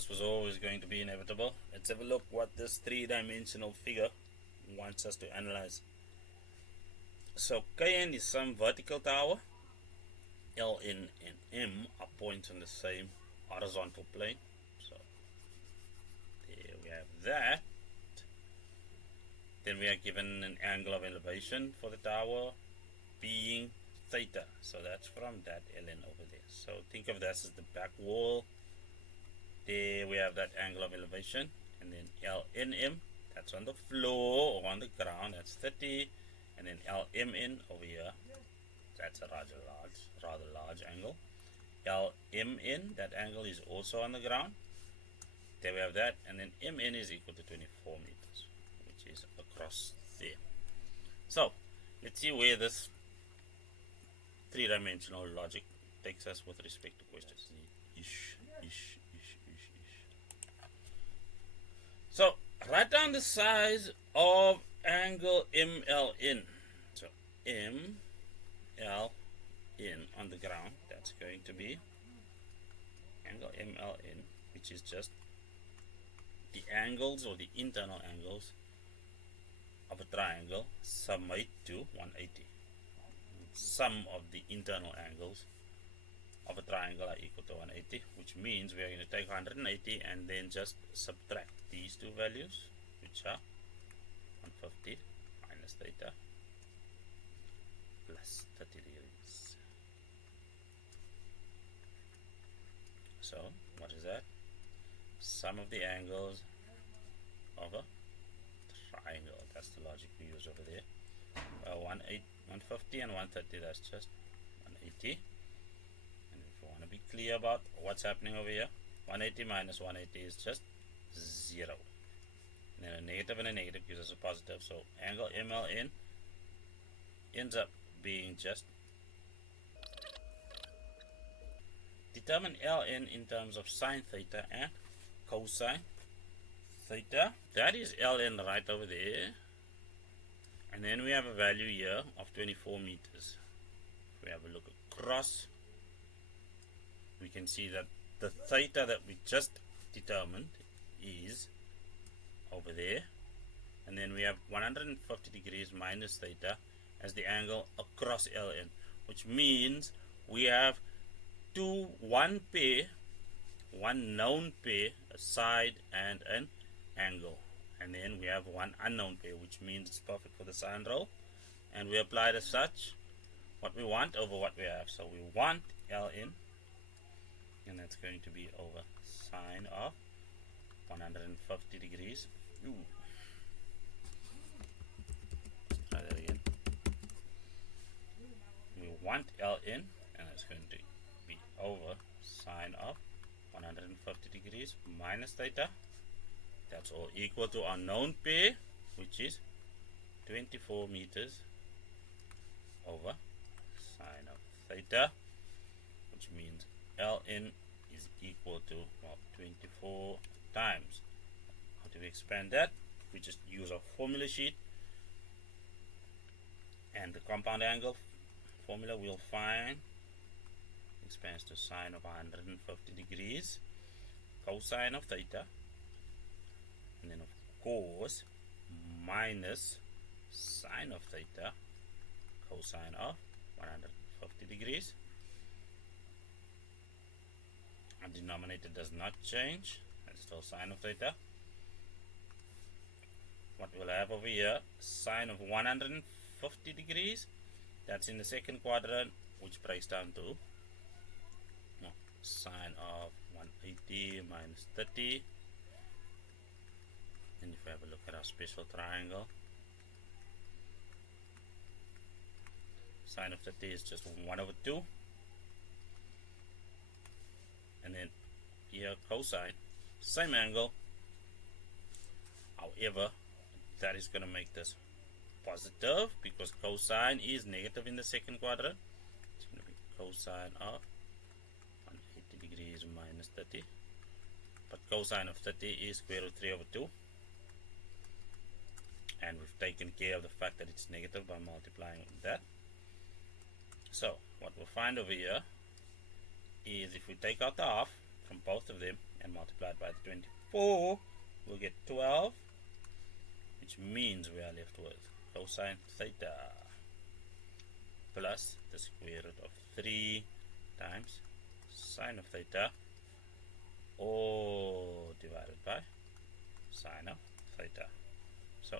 this was always going to be inevitable. Let's have a look what this three-dimensional figure wants us to analyze. So Kn is some vertical tower. Ln and M are points on the same horizontal plane. So there we have that. Then we are given an angle of elevation for the tower being theta. So that's from that Ln over there. So think of this as the back wall. There we have that angle of elevation. And then Lnm, that's on the floor or on the ground, that's 30. And then Lmn over here, that's a rather large angle. Lmn, that angle is also on the ground. There we have that. And then Mn is equal to 24 meters, which is across there. So let's see where this three-dimensional logic takes us with respect to questions. So write down the size of angle MLN. So MLN on the ground, that's going to be angle MLN, which is just the angles or the internal angles of a triangle summate to 180. Sum of the internal angles of a triangle are equal to 180, which means we are going to take 180 and then just subtract these two values, which are 150 minus theta plus 30 degrees. So what is that? Sum of the angles of a triangle. That's the logic we use over there. 150 and 130, that's just 180. And if you want to be clear about what's happening over here, 180 minus 180 is just 0. And then a negative and a negative gives us a positive. So angle MLN ends up being just, determine Ln in terms of sine theta and cosine theta. That is Ln right over there. And then we have a value here of 24 meters. If we have a look across, we can see that the theta that we just determined is over there. And then we have 150 degrees minus theta as the angle across Ln, which means we have one known pair, a side and an angle. And then we have one unknown pair, which means it's perfect for the sine rule. And we apply it as such, what we want over what we have. So we want Ln, and that's going to be over sine of 150 degrees. Ooh. Let's try that again. We want Ln, and it's going to be over sine of 150 degrees minus theta. That's all equal to our known pair, which is 24 meters over sine of theta, which means Ln is equal to 24 times. How do we expand that? We just use our formula sheet, and the compound angle formula we'll find expands to sine of 150 degrees cosine of theta, and then of course minus sine of theta cosine of 150 degrees. Our denominator does not change, it's still sine of theta. What we'll have over here, sine of 150 degrees, that's in the second quadrant, which breaks down to sine of 180 minus 30. And if we have a look at our special triangle, sine of 30 is just 1 over 2. And then here cosine, same angle. However, that is going to make this positive because cosine is negative in the second quadrant. It's going to be cosine of 180 degrees minus 30. But cosine of 30 is square root 3 over 2. And we've taken care of the fact that it's negative by multiplying with that. So what we'll find over here is if we take out the half from both of them, and multiplied by the 24, we'll get 12, which means we are left with cosine theta plus the square root of 3 times sine of theta, all divided by sine of theta. So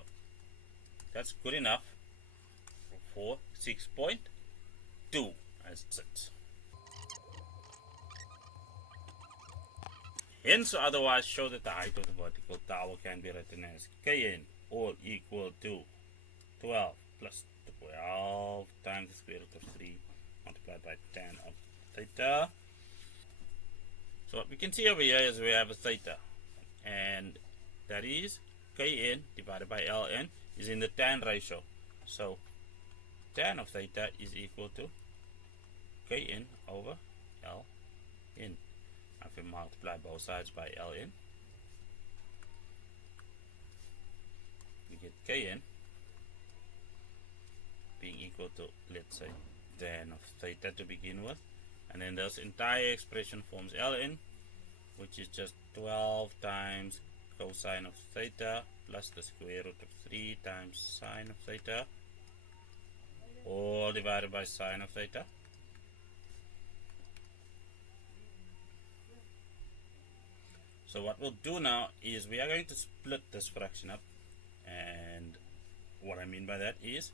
that's good enough for 6.2 as it sits. Hence, otherwise show that the height of the vertical tower can be written as Kn, all equal to 12 plus 12 times the square root of 3 multiplied by tan of theta. So what we can see over here is we have a theta, and that is Kn divided by Ln is in the tan ratio. So tan of theta is equal to Kn over Ln. If we multiply both sides by Ln, we get Kn being equal to, let's say, tan of theta to begin with, and then this entire expression forms Ln, which is just 12 times cosine of theta plus the square root of 3 times sine of theta, all divided by sine of theta. So what we'll do now is we are going to split this fraction up, and what I mean by that is,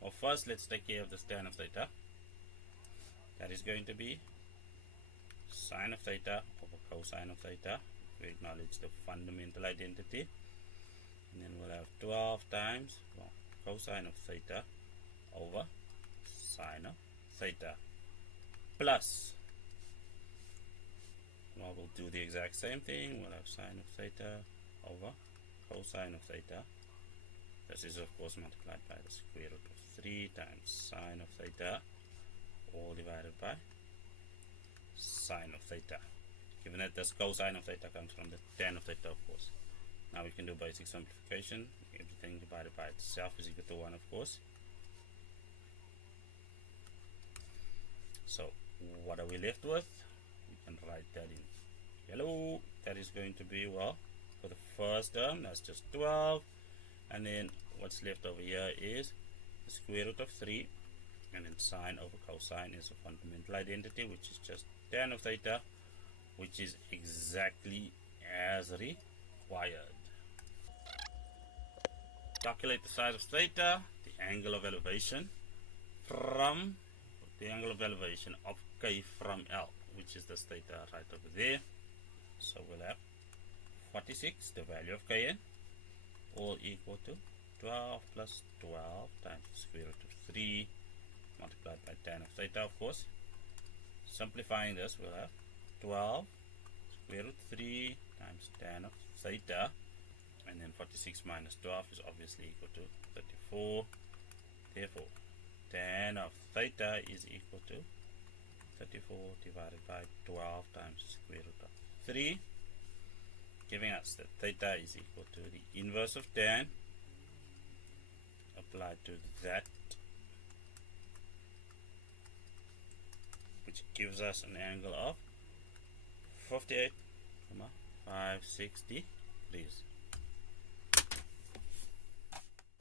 well, first let's take care of the tan of theta. That is going to be sine of theta over cosine of theta. We acknowledge the fundamental identity, and then we'll have 12 times, well, cosine of theta over sine of theta plus, well, we'll do the exact same thing. We'll have sine of theta over cosine of theta. This is of course multiplied by the square root of 3 times sine of theta, all divided by sine of theta, given that this cosine of theta comes from the tan of theta, of course. Now we can do basic simplification. Everything divided by itself is equal to 1, of course. So what are we left with? We can write that in yellow. That is going to be, well, for the first term, that's just 12. And then what's left over here is the square root of 3. And then sine over cosine is a fundamental identity, which is just tan of theta, which is exactly as required. Calculate the size of theta, the angle of elevation from the angle of elevation of K from L, which is this theta right over there. So we'll have 46, the value of Kn, all equal to 12 plus 12 times the square root of 3 multiplied by tan of theta, of course. Simplifying this, we'll have 12 square root 3 times tan of theta, and then 46 minus 12 is obviously equal to 34. Therefore, tan of theta is equal to 34 divided by 12 times the square root of 3, giving us that theta is equal to the inverse of tan applied to that, which gives us an angle of 58,560 degrees.